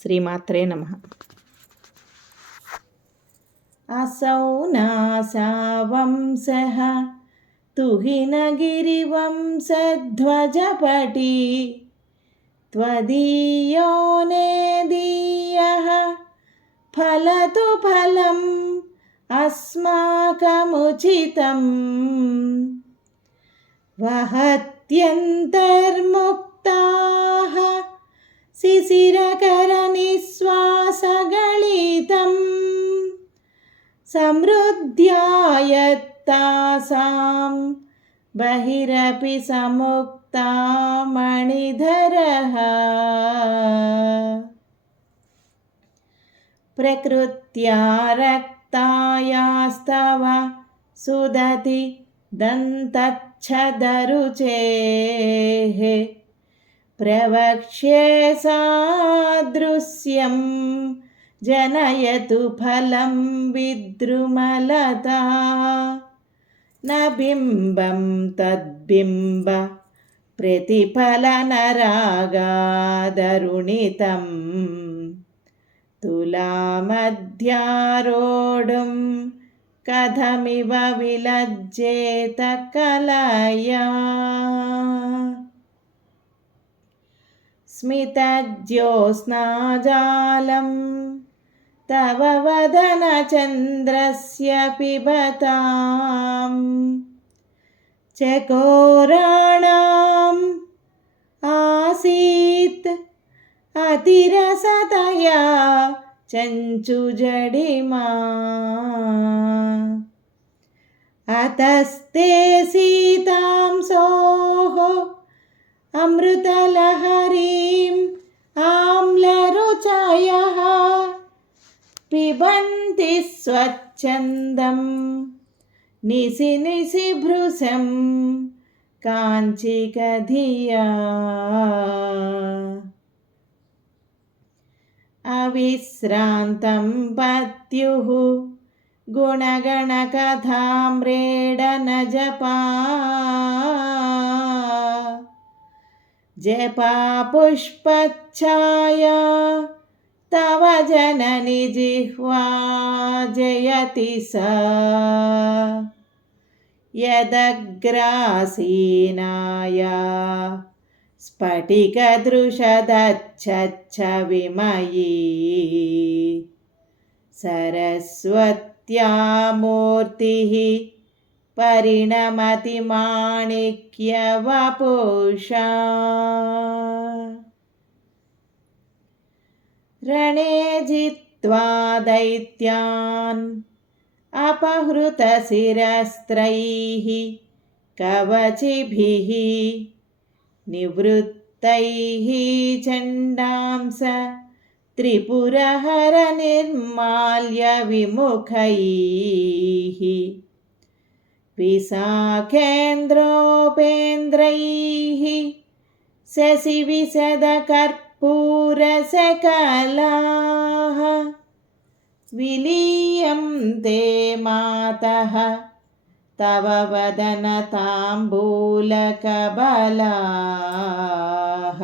శ్రీమాత్రే నమ असौ नासावंसः तुहिनगिरिवंसध्वजपटी त्वदीयो नेदीयः फलतु फलम् अस्माकमुचितम् वहत्यन्तर्मुक्ताः समृद्ध्यायत्तासां बहिरपि समुक्ता मणिधरः। प्रकृत्या रक्तायास्तव सुदति दन्तच्छदरुचेः। प्रवक्ष्ये सादृश्यम् जनयतु फलं विद्रुमलता। न बिम्बं तद्बिम्ब प्रतिफलनरागादरुणितं। तुलामध्यारोढुं कथमिव विलज्जेत कलया। स्मितज्योत्स्नाजालम् तव वदनचन्द्रस्य पिबताम्। चकोराणाम् आसीत् अतिरसतया चञ्चुजडिमा। अतस्ते सीतां सोः अमृतलहरीम् पिबन्ति स्वच्छन्दं निसि निशिभृशं काञ्चिकधिया। अविश्रान्तं पत्युः गुणगणकथाम्रेडनजपा जपा पुष्पच्छाया तव जननि जिह्वा जयति सा यदग्रासीनाया स्फटिकदृशदच्छच्छविमयी सरस्वत्या मूर्तिः परिणमति माणिक्यवपुषा रणे जित्वा दैत्यान् अपहृतशिरस्त्रैः कवचिभिः निवृत्तैः चण्डांस त्रिपुरहरनिर्माल्यविमुखैः विशाखेन्द्रोपेन्द्रैः शशिविशदकर्पूरसकलाः विलीयन्ते मातः तव वदनताम्बूलकबलाः